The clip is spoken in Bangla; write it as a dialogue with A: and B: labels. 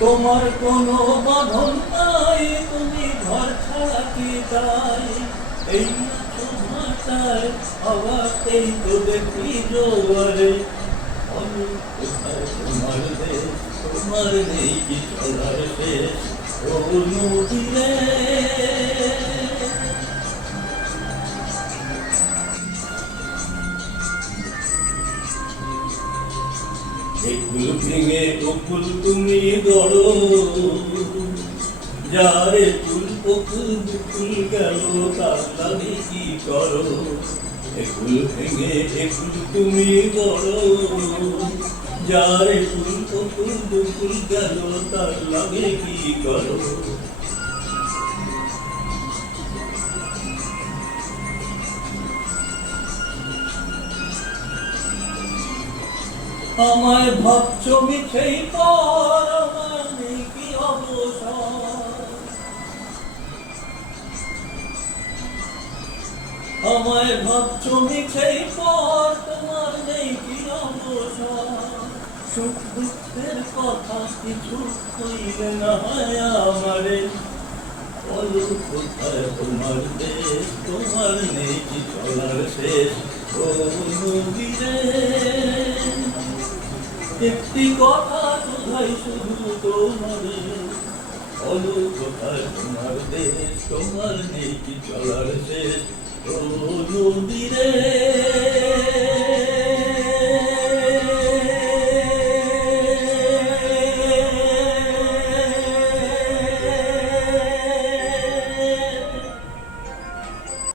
A: তোমার কোনো বাঁধন নাই, তুমি ঘর ছাড়া কি তাই এই তোমার তো দেখি তোমার দেশ তোমার নেই কি চলার শেষ ও নদীরে একুল ভেঙে বকুল তুমি গড়ো যারে ফুল বকুল বকুল গেল, তার কি করো? একুল ভেঙে একুল তুমি গড়ো যারে ফুল বকুল বকুল গেল, তার লাগে কি করো? আমায় ভাবছ আমার নেই কি আমায় ভাবছ মিছেই পর তোমার নেই কি অবসর? সুখ দুঃখের কথা কিছু কইলে না আমারে। বলো কোথায় তোমার দেশ? তোমার নেই কি চলার শেষ? ও নদীরে। একটি কথা শুধাই শুধু তোমারে বলো কোথায় তোমার দেশ, তোমার নেই চলার দেশ। ও নদীরে